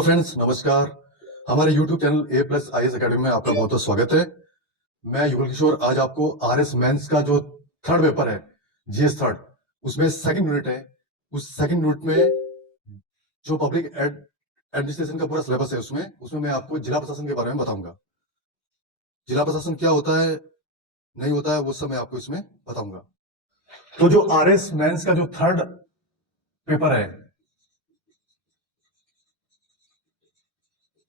Hello friends, नमस्कार। हमारे YouTube channel A plus I S academy में आपका बहुत बहुत स्वागत है। मैं युगल किशोर आज आपको आर एस मेंस का जो थर्ड पेपर है, जीएस थर्ड, उसमें सेकंड यूनिट है। उस सेकंड यूनिट में जो पब्लिक एडमिनिस्ट्रेशन का पूरा सिलेबस है, उसमें उसमें मैं आपको जिला प्रशासन के बारे में बताऊंगा। जिला प्रशासन क्या होता है, नहीं होता है, वो सब मैं आपको इसमें बताऊंगा। तो जो आर एस मेंस का जो थर्ड पेपर है,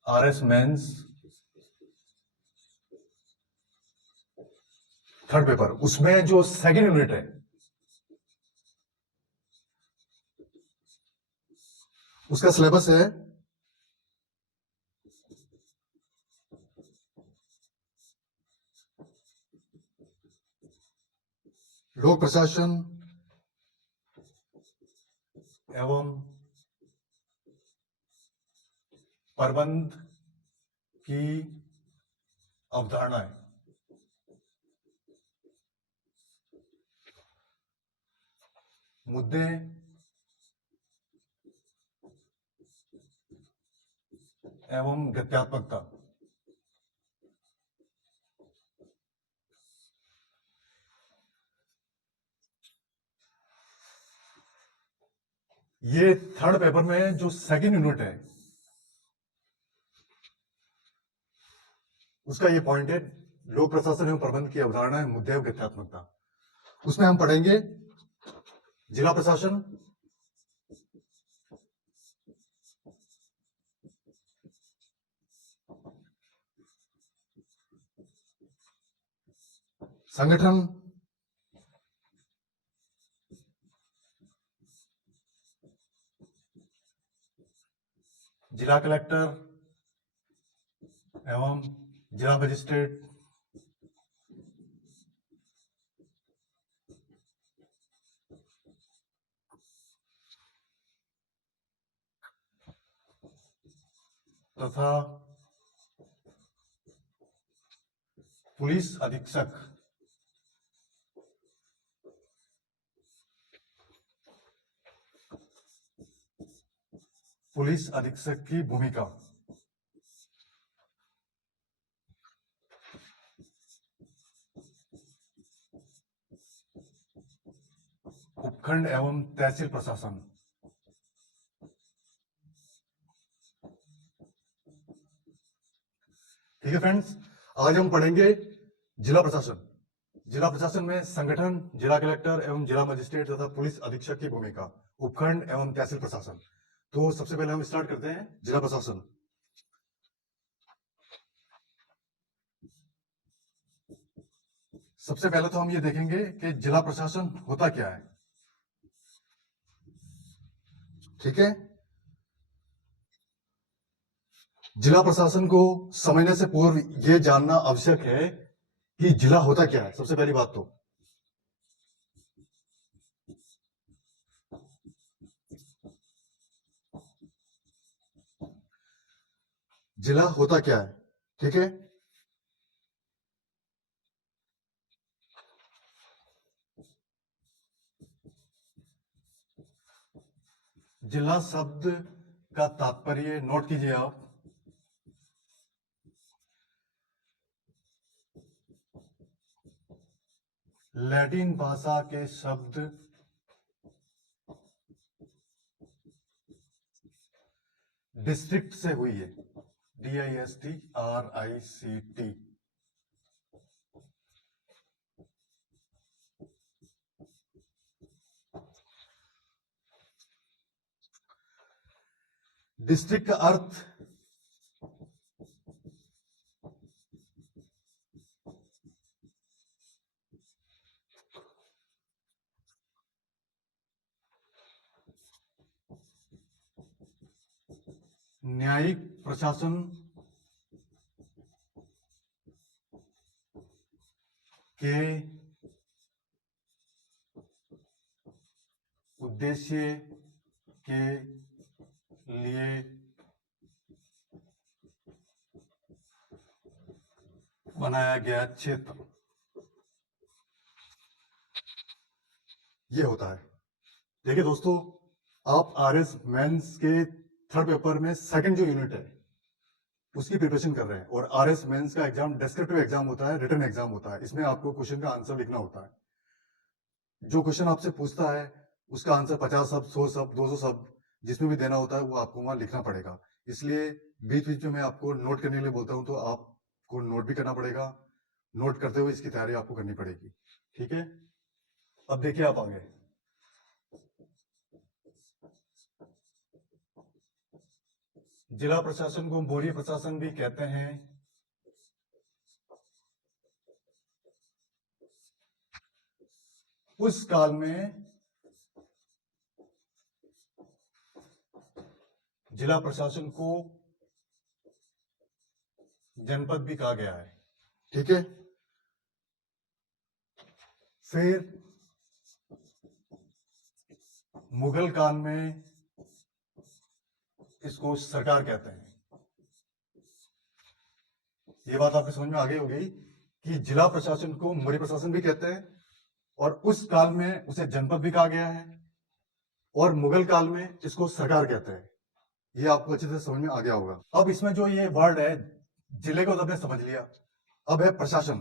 R S mains third paper, उसमें जो सेकंड यूनिट है, उसका सिलेबस है लोक प्रशासन एवं प्रबंध की अवधारणाएं। मुद्दे एवं गत्यात्मकता। ये थर्ड पेपर में जो सेकंड यूनिट है, उसका ये पॉइंट है लोक प्रशासन एवं प्रबंध की अवधारणाएं, मुद्दे एवं गत्यात्मकता। उसमें हम पढ़ेंगे जिला प्रशासन, संगठन, जिला कलेक्टर एवं जिला मजिस्ट्रेट, तथा पुलिस अधीक्षक। पुलिस अधीक्षक की भूमिका। उपखंड एवं तहसील प्रशासन। ठीक है फ्रेंड्स, आज हम पढ़ेंगे जिला प्रशासन। जिला प्रशासन में संगठन, जिला कलेक्टर एवं जिला मजिस्ट्रेट तथा पुलिस अधीक्षक की भूमिका, उपखंड एवं तहसील प्रशासन। तो सबसे पहले हम स्टार्ट करते हैं जिला प्रशासन। सबसे पहले तो हम ये देखेंगे कि जिला प्रशासन होता क्या है। ठीक है, जिला प्रशासन को समझने से पूर्व यह जानना आवश्यक है कि जिला होता क्या है। सबसे पहली बात तो जिला होता क्या है। ठीक है, जिला शब्द का तात्पर्य नोट कीजिए आप। लैटिन भाषा के शब्द डिस्ट्रिक्ट से हुई है, DISTRICT। डिस्ट्रिक्ट का अर्थ न्यायिक प्रशासन के उद्देश्य के लिए बनाया गया क्षेत्र, ये होता है। देखिए दोस्तों, आप आर एस मेंस के थर्ड पेपर में सेकंड जो यूनिट है उसकी प्रिपरेशन कर रहे हैं, और आरएस मेंस का एग्जाम डिस्क्रिप्टिव एग्जाम होता है, रिटन एग्जाम होता है। इसमें आपको क्वेश्चन का आंसर लिखना होता है। जो क्वेश्चन आपसे पूछता है उसका आंसर 50 शब्द, 100 शब्द, 200 शब्द जिसमें भी देना होता है वो आपको वहां लिखना पड़ेगा। इसलिए बीच बीच में मैं आपको नोट करने के लिए बोलता हूं, तो आपको नोट भी करना पड़ेगा। नोट करते हुए इसकी तैयारी आपको करनी पड़ेगी। ठीक है, अब देखिए आप आगे। जिला प्रशासन को मोरी प्रशासन भी कहते हैं। उस काल में जिला प्रशासन को जनपद भी कहा गया है। ठीक है, फिर मुगल काल में इसको सरकार कहते हैं। ये बात आपको समझ में आ गई होगी कि जिला प्रशासन को मौर्य प्रशासन भी कहते हैं, और उस काल में उसे जनपद भी कहा गया है, और मुगल काल में इसको सरकार कहते हैं। ये आपको अच्छे से समझ में आ गया होगा। अब इसमें जो ये वर्ड है, जिले को तो आपने समझ लिया, अब है प्रशासन।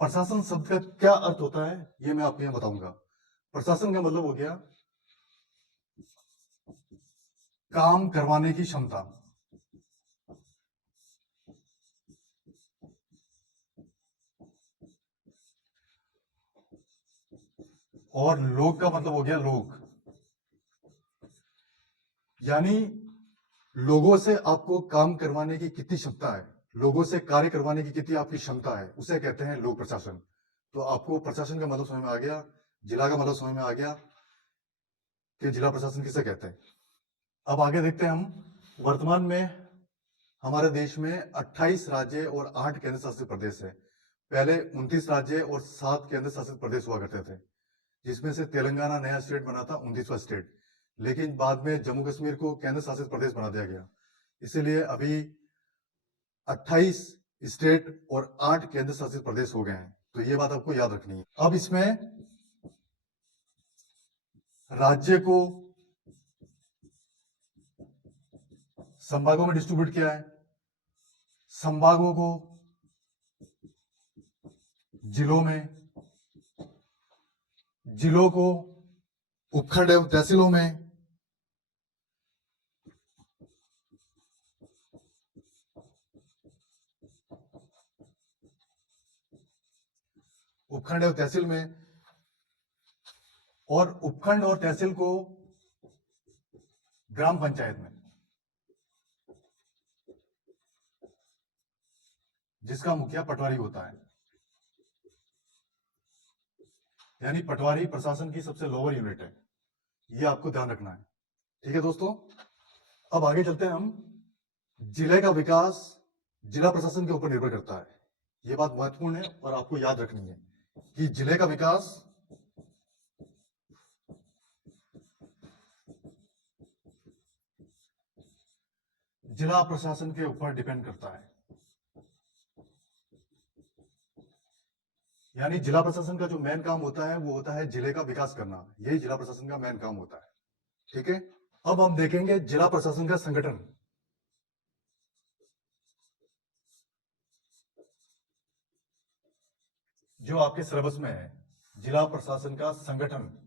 प्रशासन शब्द का क्या अर्थ होता है ये मैं आपको यहां बताऊंगा। प्रशासन का मतलब हो गया काम करवाने की क्षमता। और लोक का मतलब हो गया लोक, यानी लोगों से आपको काम करवाने की कितनी क्षमता है, लोगों से कार्य करवाने की कितनी आपकी क्षमता है, उसे कहते हैं लोक प्रशासन। तो आपको प्रशासन का मतलब समझ में आ गया, जिला का मतलब समझ में आ गया कि जिला प्रशासन किसे कहते हैं। अब आगे देखते हैं हम। वर्तमान में हमारे देश में 28 राज्य और 8 केंद्र शासित प्रदेश है। पहले 29 राज्य और 7 केंद्र शासित प्रदेश हुआ करते थे, जिसमें से तेलंगाना नया स्टेट बना था, 29वां स्टेट। लेकिन बाद में जम्मू कश्मीर को केंद्र शासित प्रदेश बना दिया गया। इसीलिए अभी 28 स्टेट और 8 केंद्र शासित प्रदेश हो गए हैं। तो ये बात आपको याद रखनी है। अब इसमें राज्य को संभागों में डिस्ट्रीब्यूट किया है, संभागों को जिलों में, जिलों को उपखंड एवं तहसीलों में, उपखंड एवं तहसील में, और उपखंड और तहसील को ग्राम पंचायत में, जिसका मुखिया पटवारी होता है। यानी पटवारी प्रशासन की सबसे लोअर यूनिट है, ये आपको ध्यान रखना है। ठीक है दोस्तों, अब आगे चलते हैं हम। जिले का विकास जिला प्रशासन के ऊपर निर्भर करता है। यह बात महत्वपूर्ण है और आपको याद रखनी है कि जिले का विकास जिला प्रशासन के ऊपर डिपेंड करता है। यानी जिला प्रशासन का जो मेन काम होता है वो होता है जिले का विकास करना, यही जिला प्रशासन का मेन काम होता है। ठीक है, अब हम देखेंगे जिला प्रशासन का संगठन। जो आपके सिलेबस में है, जिला प्रशासन का संगठन।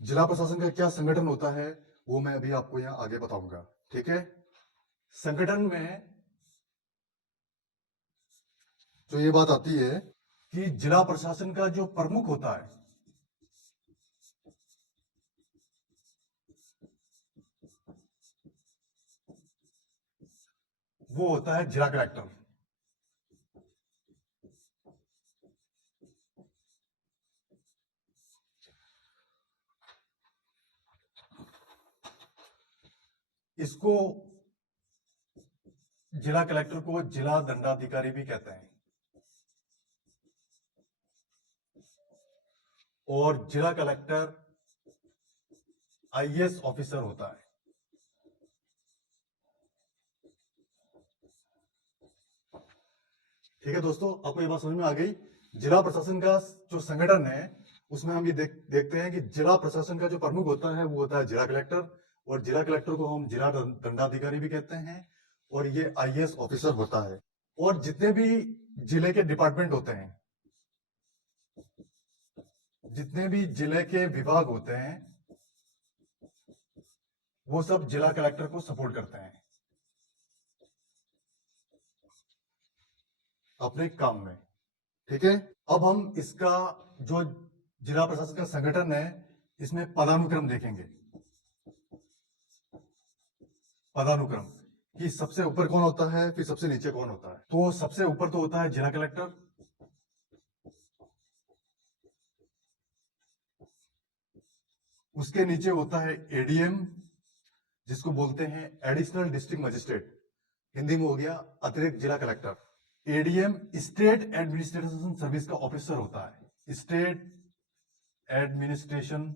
जिला प्रशासन का क्या संगठन होता है वो मैं अभी आपको यहां आगे बताऊंगा। ठीक है, संगठन में जो ये बात आती है कि जिला प्रशासन का जो प्रमुख होता है वो होता है जिला कलेक्टर। इसको जिला कलेक्टर को जिला दंडाधिकारी भी कहते हैं, और जिला कलेक्टर आईएएस ऑफिसर होता है। ठीक है दोस्तों, आपको ये बात समझ में आ गई जिला प्रशासन का जो संगठन है उसमें हम ये देखते हैं कि जिला प्रशासन का जो प्रमुख होता है वो होता है जिला कलेक्टर, और जिला कलेक्टर को हम जिला दंडाधिकारी भी कहते हैं, और ये आईएएस ऑफिसर होता है। और जितने भी जिले के डिपार्टमेंट होते हैं, जितने भी जिले के विभाग होते हैं, वो सब जिला कलेक्टर को सपोर्ट करते हैं अपने काम में। ठीक है, अब हम इसका जो जिला प्रशासन का संगठन है इसमें पदानुक्रम देखेंगे। पदानुक्रम कि सबसे ऊपर कौन होता है, फिर सबसे नीचे कौन होता है। तो सबसे ऊपर तो होता है जिला कलेक्टर, उसके नीचे होता है एडीएम, जिसको बोलते हैं एडिशनल डिस्ट्रिक्ट मजिस्ट्रेट, हिंदी में हो गया अतिरिक्त जिला collector. ADM state administration service का ऑफिसर होता है, स्टेट एडमिनिस्ट्रेशन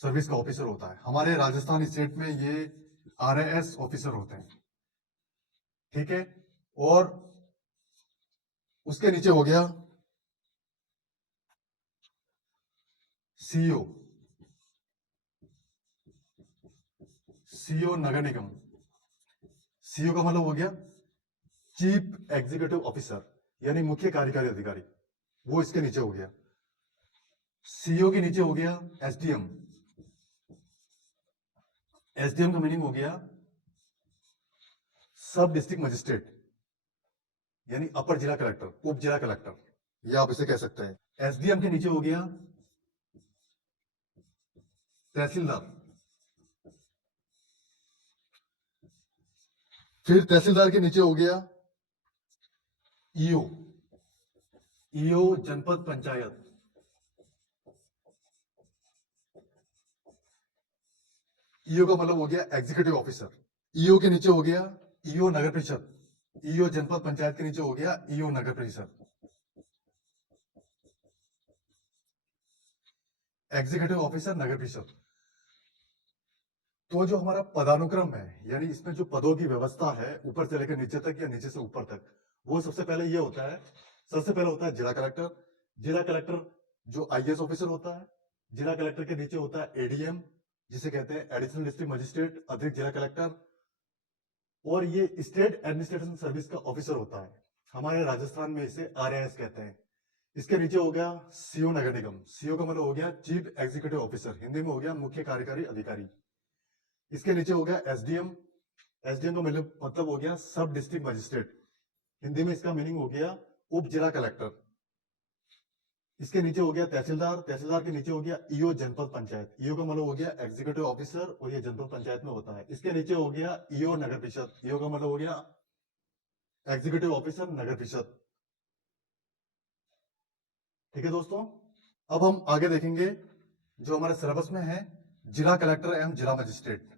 सर्विस का ऑफिसर होता है। हमारे राजस्थान स्टेट में ये आरएएस ऑफिसर होते हैं। ठीक है, और उसके नीचे हो गया सीईओ, सीईओ नगर निगम। सीईओ का मतलब हो गया चीफ एग्जीक्यूटिव ऑफिसर, यानी मुख्य कार्यकारी अधिकारी, वो इसके नीचे हो गया। सीईओ के नीचे हो गया एसडीएम। एसडीएम का मीनिंग हो गया सब डिस्ट्रिक्ट मजिस्ट्रेट, यानी अपर जिला कलेक्टर, उप जिला कलेक्टर, या आप इसे कह सकते हैं। एसडीएम के नीचे हो गया तहसीलदार। फिर तहसीलदार के नीचे हो गया ईओ, ईओ जनपद पंचायत। ईओ का मतलब हो गया एग्जीक्यूटिव ऑफिसर। ईओ के नीचे हो गया ईओ नगर परिषद। ईओ जनपद पंचायत के नीचे हो गया ईओ नगर परिषद। एग्जीक्यूटिव ऑफिसर नगर परिषद। तो जो हमारा पदानुक्रम है, यानी इसमें जो पदों की व्यवस्था है ऊपर से लेकर नीचे तक या नीचे से ऊपर तक, वो सबसे पहले ये होता है। सबसे पहले होता है जिला कलेक्टर। जिला कलेक्टर जो आईएएस ऑफिसर होता है। जिला कलेक्टर के नीचे होता है एडीएम, जिसे कहते हैं एडिशनल डिस्ट्रिक्ट मजिस्ट्रेट, अतिरिक्त जिला कलेक्टर, और ये स्टेट एडमिनिस्ट्रेशन सर्विस का ऑफिसर होता है। हमारे राजस्थान में इसे आरएएस कहते हैं। इसके नीचे हो गया सीओ नगर निगम। सीओ का मतलब हो गया चीफ एग्जीक्यूटिव ऑफिसर, हिंदी में हो गया मुख्य कार्यकारी अधिकारी। इसके नीचे हो गया एसडीएम। एसडीएम का मतलब हो गया सब डिस्ट्रिक्ट मजिस्ट्रेट, हिंदी में इसका मीनिंग हो गया उप जिला कलेक्टर। इसके नीचे हो गया तहसीलदार। तहसीलदार के नीचे हो गया ईओ जनपद पंचायत। ईओ का मतलब हो गया एग्जीक्यूटिव ऑफिसर, और ये जनपद पंचायत में होता है। इसके नीचे हो गया ईओ नगर परिषद। ईओ का मतलब हो गया एग्जीक्यूटिव ऑफिसर नगर परिषद। ठीक है दोस्तों, अब हम आगे देखेंगे जो हमारे सिलेबस में है, जिला कलेक्टर एवं जिला मजिस्ट्रेट।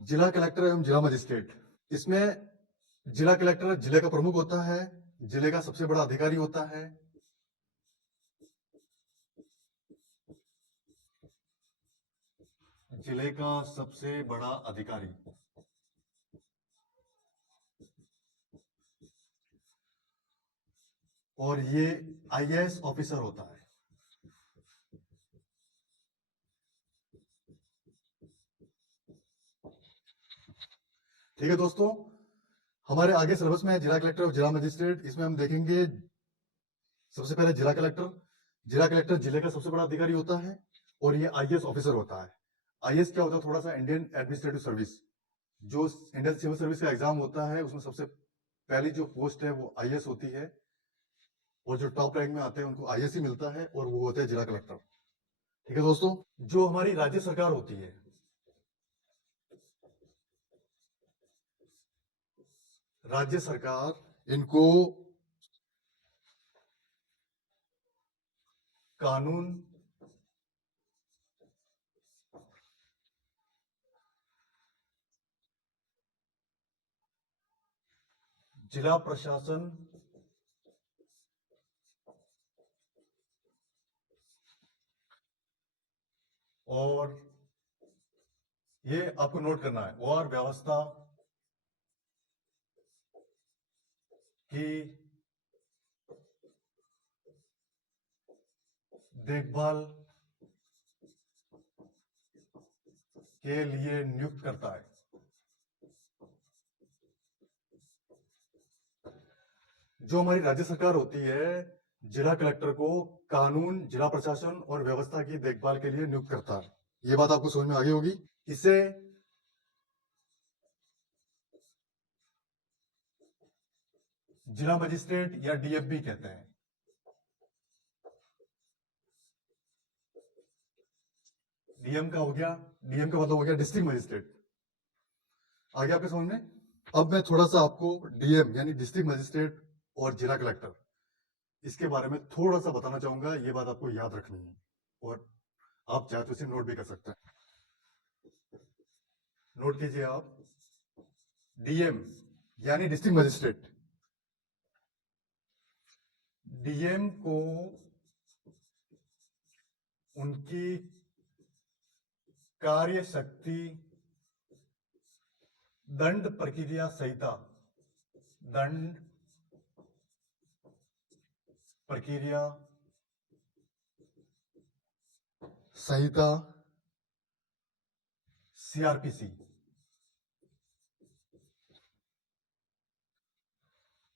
जिला कलेक्टर एवं जिला मजिस्ट्रेट, इसमें जिला कलेक्टर जिले का प्रमुख होता है, जिले का सबसे बड़ा अधिकारी होता है। जिले का सबसे बड़ा अधिकारी, और ये आईएएस ऑफिसर होता है। ठीक है दोस्तों, हमारे आगे सिलेबस में है जिला कलेक्टर और जिला मजिस्ट्रेट। इसमें हम देखेंगे सबसे पहले जिला कलेक्टर। जिला कलेक्टर जिले का सबसे बड़ा अधिकारी होता है, और ये आईएएस ऑफिसर होता है। आईएएस क्या होता है, थोड़ा सा इंडियन एडमिनिस्ट्रेटिव सर्विस, जो इंडियन सिविल सर्विस का एग्जाम होता है उसमें सबसे पहली जो पोस्ट है वो आईएएस होती है, और जो टॉप रैंक में आते हैं उनको आईएएस ही मिलता है, और वो होते हैं जिला कलेक्टर। ठीक है दोस्तों, जो हमारी राज्य सरकार होती है, राज्य सरकार इनको कानून जिला प्रशासन और ये आपको नोट करना है, और व्यवस्था की देखभाल के लिए नियुक्त करता है। जो हमारी राज्य सरकार होती है, जिला कलेक्टर को कानून, जिला प्रशासन और व्यवस्था की देखभाल के लिए नियुक्त करता है। ये बात आपको समझ में आ गई होगी। इसे जिला मजिस्ट्रेट या डीएम भी कहते हैं। डीएम का हो गया, डीएम का मतलब हो गया डिस्ट्रिक्ट मजिस्ट्रेट। आगे आपके समझ में। अब मैं थोड़ा सा आपको डीएम यानी डिस्ट्रिक्ट मजिस्ट्रेट और जिला कलेक्टर, इसके बारे में थोड़ा सा बताना चाहूंगा। ये बात आपको याद रखनी है और आप चाहे तो इसे नोट भी कर सकते हैं। नोट कीजिए आप, डीएम यानी डिस्ट्रिक्ट मजिस्ट्रेट। डीएम को उनकी कार्य शक्ति, दंड प्रक्रिया संहिता, दंड प्रक्रिया संहिता सीआरपीसी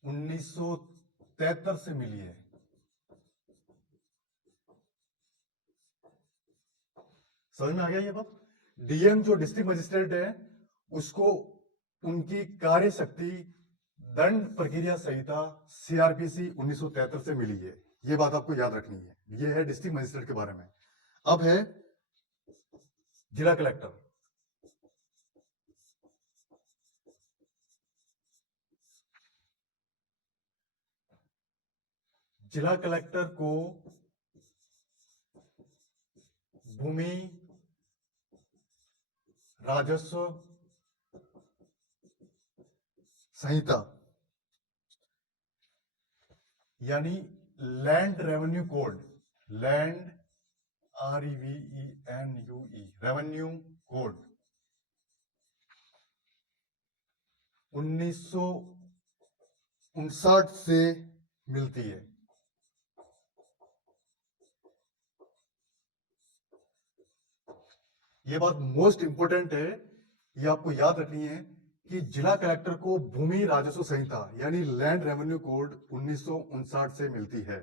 1973 से मिली है। समझ में आ गया ये बात। डीएम जो डिस्ट्रिक्ट मजिस्ट्रेट है, उसको उनकी कार्य शक्ति, दंड प्रक्रिया संहिता सीआरपीसी 1973 से मिली है। ये बात आपको याद रखनी है। ये है डिस्ट्रिक्ट मजिस्ट्रेट के बारे में। अब है जिला कलेक्टर। जिला कलेक्टर को भूमि, राजस्व संहिता यानी land revenue code, land REVENUE revenue code 1959 से मिलती है। ये बात मोस्ट इंपोर्टेंट है, ये आपको याद रखनी है कि जिला कलेक्टर को भूमि राजस्व संहिता यानी लैंड रेवेन्यू कोड 1959 से मिलती है।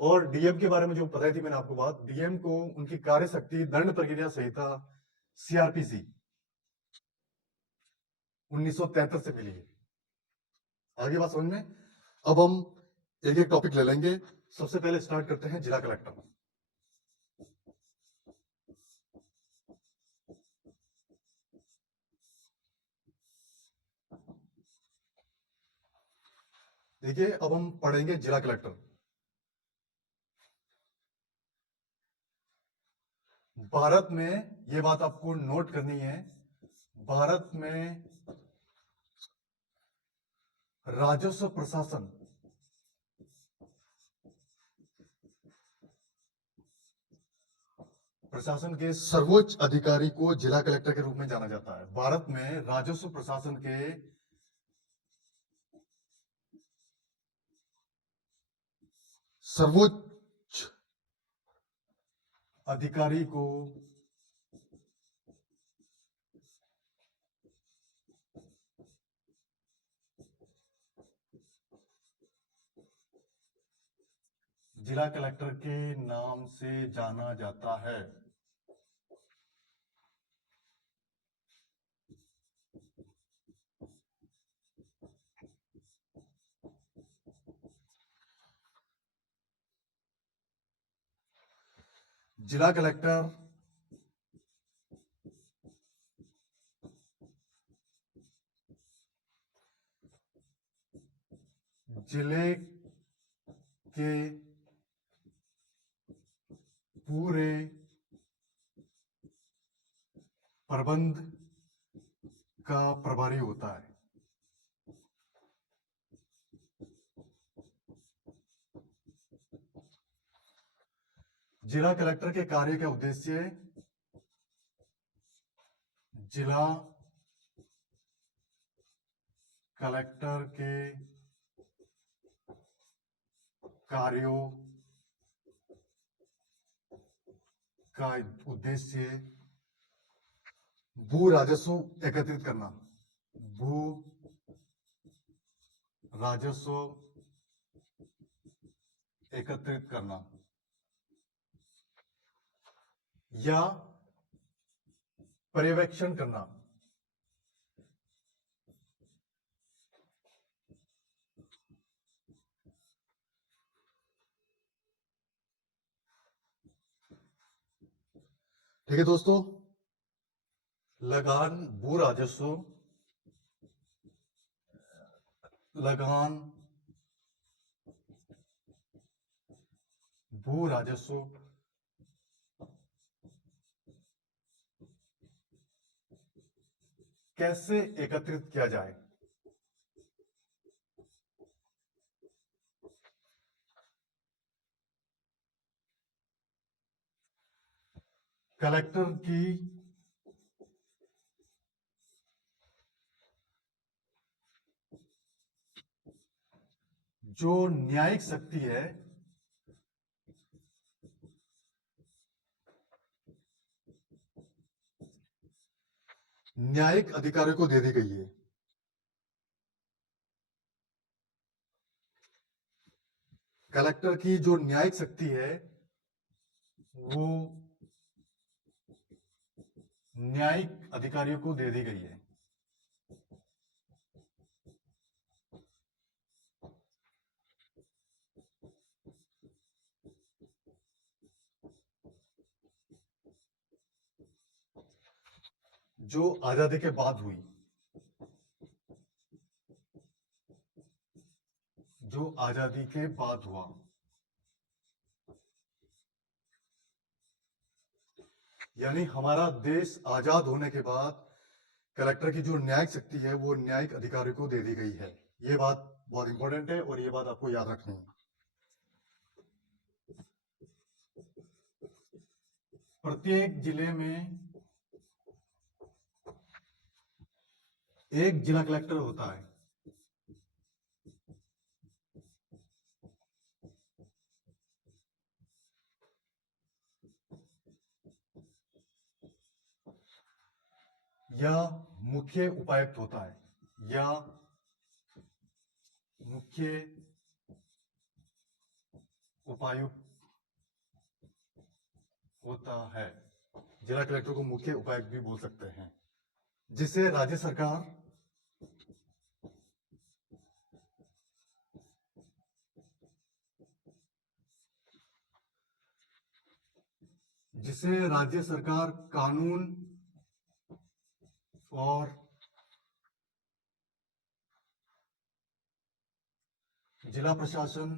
और डीएम के बारे में जो बताई थी मैंने आपको बात, डीएम को उनकी कार्य शक्ति, दंड प्रक्रिया संहिता सीआरपीसी 1973 से मिली है। आगे बात समझ में। अब हम एक एक टॉपिक ले लेंगे। सबसे पहले स्टार्ट करते हैं जिला कलेक्टर। देखिए, अब हम पढ़ेंगे जिला कलेक्टर। भारत में, ये बात आपको नोट करनी है, भारत में राजस्व प्रशासन प्रशासन के सर्वोच्च अधिकारी को जिला कलेक्टर के रूप में जाना जाता है। भारत में राजस्व प्रशासन के सर्वोच्च अधिकारी को जिला कलेक्टर के नाम से जाना जाता है। जिला कलेक्टर जिले के पूरे प्रबंध का प्रभारी होता है। जिला कलेक्टर के कार्य का उद्देश्य जिला कलेक्टर के कार्यों का उद्देश्य भू राजस्व एकत्रित करना, भू राजस्व एकत्रित करना या पर्यवेक्षण करना। ठीक है दोस्तों, लगान भू राजस्व, लगान भू राजस्व कैसे एकत्रित किया जाए। कलेक्टर की जो न्यायिक शक्ति है, न्यायिक अधिकारियों को दे दी गई है। कलेक्टर की जो न्यायिक शक्ति है वो न्यायिक अधिकारियों को दे दी गई है। जो आजादी के बाद हुई, जो आजादी के बाद हुआ, यानी हमारा देश आजाद होने के बाद कलेक्टर की जो न्यायिक शक्ति है वो न्यायिक अधिकारियों को दे दी गई है। ये बात बहुत इंपॉर्टेंट है और ये बात आपको याद रखनी है। प्रत्येक जिले में एक जिला कलेक्टर होता है। या मुख्य उपायुक्त होता है, या मुख्य उपायुक्त होता है। जिला कलेक्टर को मुख्य उपायुक्त भी बोल सकते हैं, जिसे राज्य सरकार कानून और जिला प्रशासन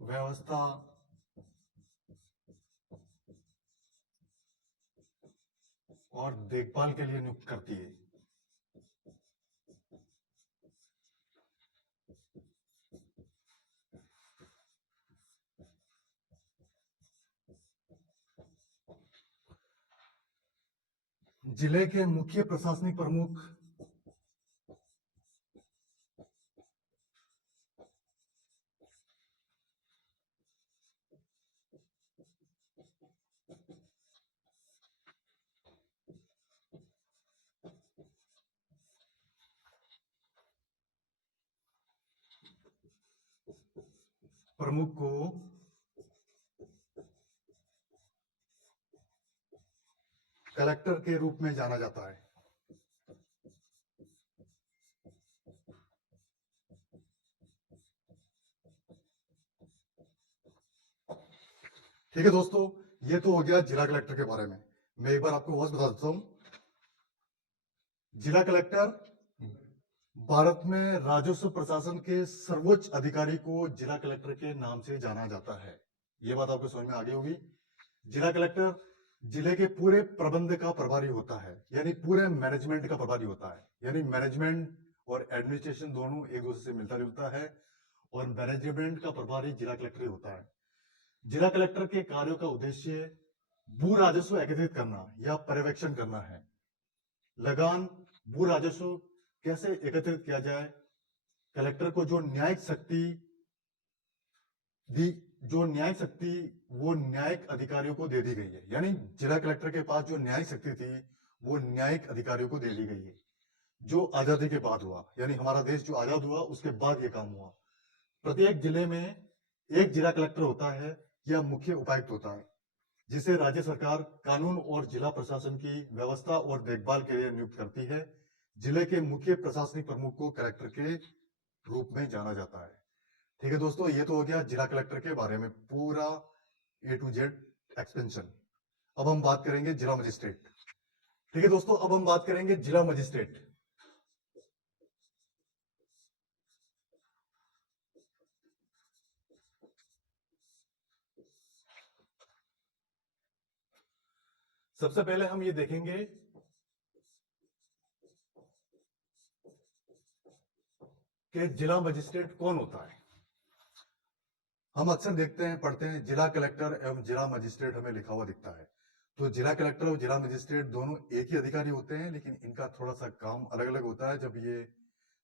व्यवस्था और देखभाल के लिए नियुक्त करती है। जिले के मुख्य प्रशासनिक प्रमुख को कलेक्टर के रूप में जाना जाता है। ठीक है दोस्तों, ये तो हो गया जिला कलेक्टर के बारे में। मैं एक बार आपको और बता देता हूं। जिला कलेक्टर भारत में राजस्व प्रशासन के सर्वोच्च अधिकारी को जिला कलेक्टर के नाम से जाना जाता है। यह बात आपको समझ में आ गई होगी। जिला कलेक्टर जिले के पूरे प्रबंध का प्रभारी होता है, यानी पूरे मैनेजमेंट का प्रभारी होता है। यानी मैनेजमेंट और एडमिनिस्ट्रेशन दोनों एक दूसरे से मिलता जुलता है, और मैनेजमेंट का प्रभारी जिला कलेक्टर ही होता है। जिला कलेक्टर के कार्यों का उद्देश्य भू राजस्व एकत्रित करना या पर्यवेक्षण करना है। लगान भू राजस्व कैसे एकत्रित किया जाए, कलेक्टर को जो न्यायिक शक्ति दी, जो न्यायिक शक्ति वो न्यायिक अधिकारियों को दे दी गई है। यानी जिला कलेक्टर के पास जो न्यायिक शक्ति थी वो न्यायिक अधिकारियों को दे दी गई है, जो आजादी के बाद हुआ। यानी हमारा देश जो आजाद हुआ उसके बाद ये काम हुआ। प्रत्येक जिले में एक जिला कलेक्टर होता है या मुख्य उपायुक्त होता है, जिसे राज्य सरकार कानून और जिला प्रशासन की व्यवस्था और देखभाल के लिए नियुक्त करती है। जिले के मुख्य प्रशासनिक प्रमुख को कलेक्टर के रूप में जाना जाता है। ठीक है दोस्तों, ये तो हो गया जिला कलेक्टर के बारे में पूरा A to Z एक्सपेंशन। अब हम बात करेंगे जिला मजिस्ट्रेट। ठीक है दोस्तों, अब हम बात करेंगे जिला मजिस्ट्रेट। सबसे पहले हम ये देखेंगे कि जिला मजिस्ट्रेट कौन होता है। हम अक्सर देखते हैं, पढ़ते हैं, जिला कलेक्टर एवं जिला मजिस्ट्रेट हमें लिखा हुआ दिखता है। तो जिला कलेक्टर और जिला मजिस्ट्रेट दोनों एक ही अधिकारी होते हैं, लेकिन इनका थोड़ा सा काम अलग अलग होता है। जब ये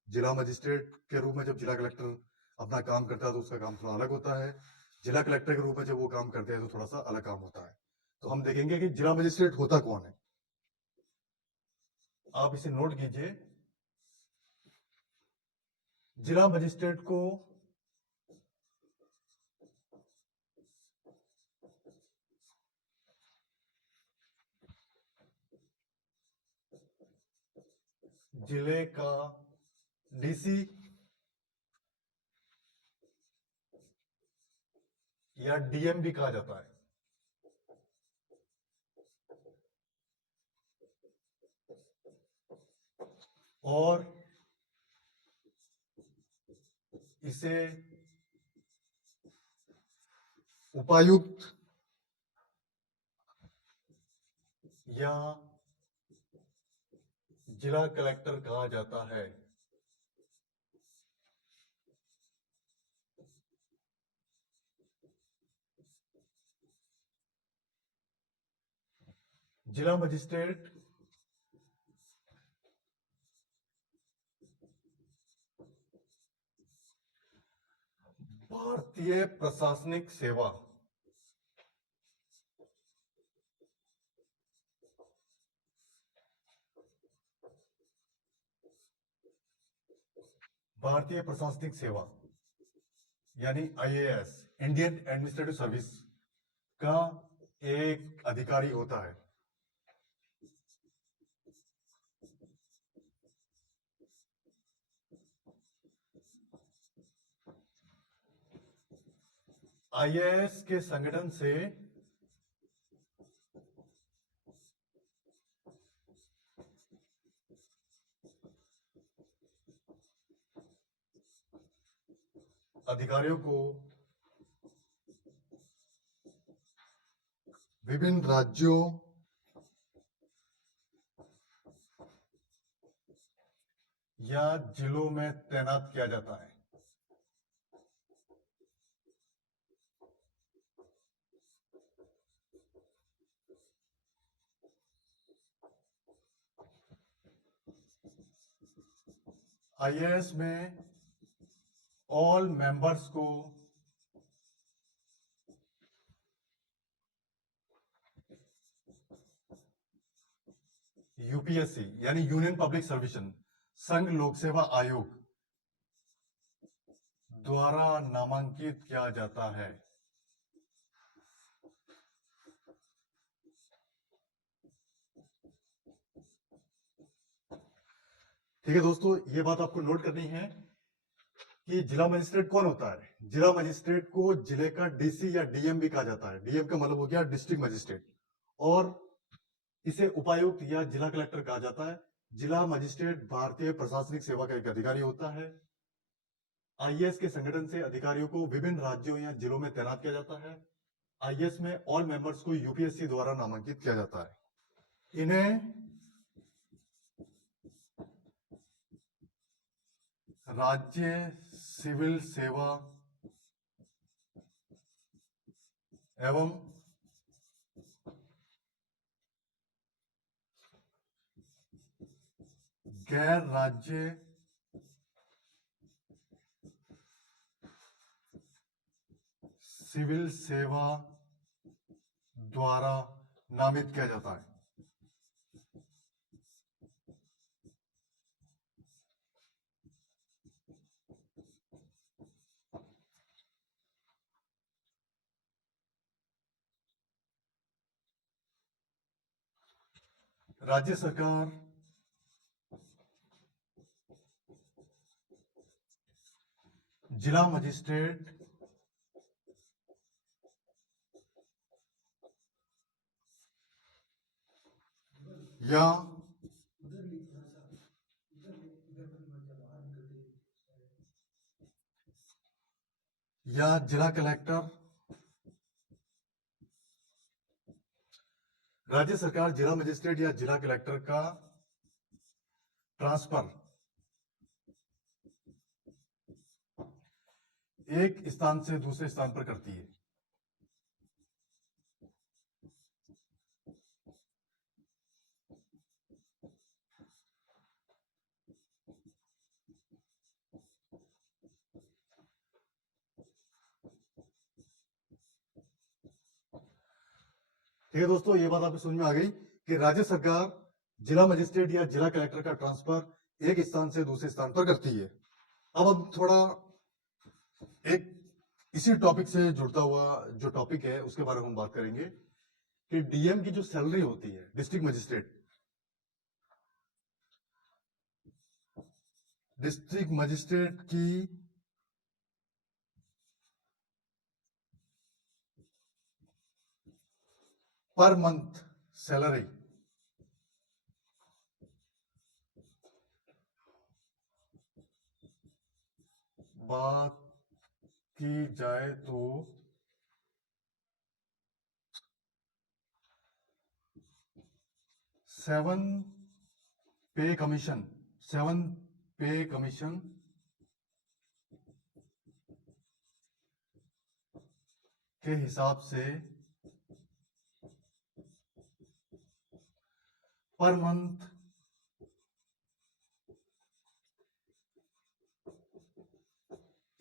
जिला मजिस्ट्रेट के रूप में जब जिला कलेक्टर अपना काम करता है तो उसका काम थोड़ा अलग होता है। जिला कलेक्टर के रूप में जब वो काम करते हैं तो थोड़ा सा अलग काम होता है। तो हम देखेंगे कि जिला मजिस्ट्रेट होता कौन है। आप इसे नोट कीजिए। जिला मजिस्ट्रेट को जिले का डीसी या डीएम भी कहा जाता है। और इसे उपायुक्त या जिला कलेक्टर कहा जाता है। जिला मजिस्ट्रेट भारतीय प्रशासनिक सेवा भारतीय प्रशासनिक सेवा यानी आईएएस, इंडियन एडमिनिस्ट्रेटिव सर्विस का एक अधिकारी होता है। आईएएस के संगठन से अधिकारियों को विभिन्न राज्यों या जिलों में तैनात किया जाता है। आईएएस में ऑल मेंबर्स को यूपीएससी यानी यूनियन पब्लिक सर्विसन, संघ लोक सेवा आयोग द्वारा नामांकित किया जाता है। ठीक है दोस्तों, ये बात आपको नोट करनी है कि जिला मजिस्ट्रेट कौन होता है। जिला मजिस्ट्रेट को जिले का डीसी या डीएम भी कहा जाता है। डीएम का मतलब हो गया डिस्ट्रिक्ट मजिस्ट्रेट, और इसे उपायुक्त या जिला कलेक्टर कहा जाता है। जिला मजिस्ट्रेट भारतीय प्रशासनिक सेवा का एक अधिकारी होता है। आईएएस के संगठन से अधिकारियों को विभिन्न राज्यों या जिलों में तैनात किया जाता है। आईएएस में ऑल मेंबर्स को यूपीएससी द्वारा नामांकित किया जाता है। इन्हें राज्य सिविल सेवा एवं गैर राज्य सिविल सेवा द्वारा नामित किया जाता है। राज्य सरकार जिला मजिस्ट्रेट या जिला कलेक्टर, राज्य सरकार जिला मजिस्ट्रेट या जिला कलेक्टर का ट्रांसफर एक स्थान से दूसरे स्थान पर करती है। ठीक है दोस्तों, ये बात आपको समझ में आ गई कि राज्य सरकार जिला मजिस्ट्रेट या जिला कलेक्टर का ट्रांसफर एक स्थान से दूसरे स्थान पर करती है। अब हम थोड़ा एक इसी टॉपिक से जुड़ता हुआ जो टॉपिक है उसके बारे में हम बात करेंगे कि डीएम की जो सैलरी होती है, डिस्ट्रिक्ट मजिस्ट्रेट की पर मंथ सैलरी बात की जाए तो 7 पे कमीशन के हिसाब से पर मंथ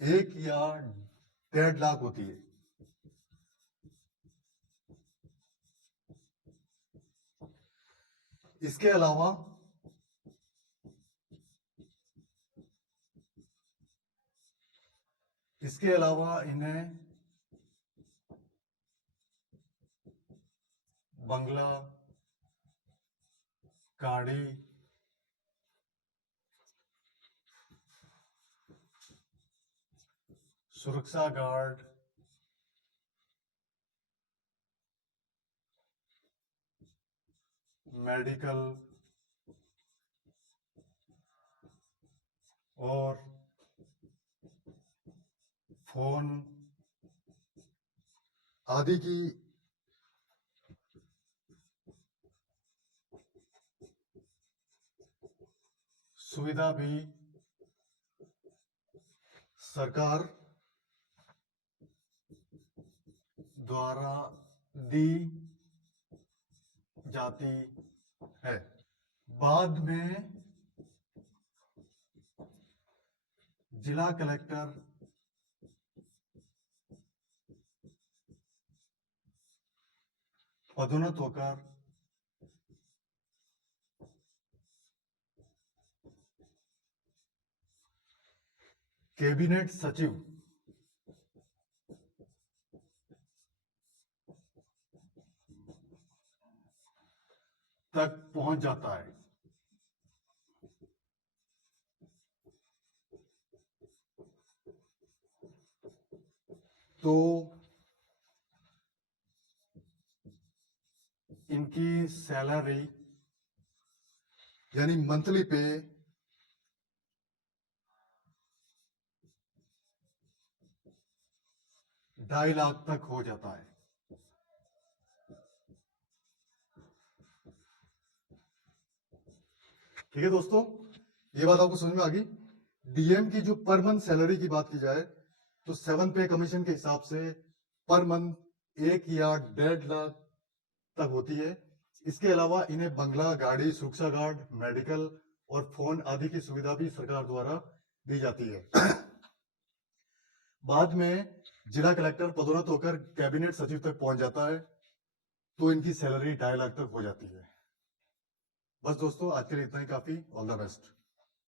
1 या 1.5 लाख होती है। इसके अलावा इन्हें बंगला, गाड़ी, सुरक्षा गार्ड, मेडिकल और फोन आदि की सुविधा भी सरकार द्वारा दी जाती है। बाद में जिला कलेक्टर पदोन्नत होकर कैबिनेट सचिव तक पहुंच जाता है। तो इनकी सैलरी यानी मंथली पे 2.5 लाख तक हो जाता है। ठीक है दोस्तों, ये बात आपको समझ में आ गई। डीएम की जो पर मंथ सैलरी की बात की जाए तो 7 पे कमीशन के हिसाब से पर मंथ 1 या 1.5 लाख तक होती है। इसके अलावा इन्हें बंगला, गाड़ी, सुरक्षा गार्ड, मेडिकल और फोन आदि की सुविधा भी सरकार द्वारा दी जाती है। बाद में जिला कलेक्टर पदोन्नत होकर कैबिनेट सचिव तक पहुंच जाता है तो इनकी सैलरी 2.5 लाख तक हो जाती है। बस दोस्तों, आज के लिए इतना ही काफी। All the best.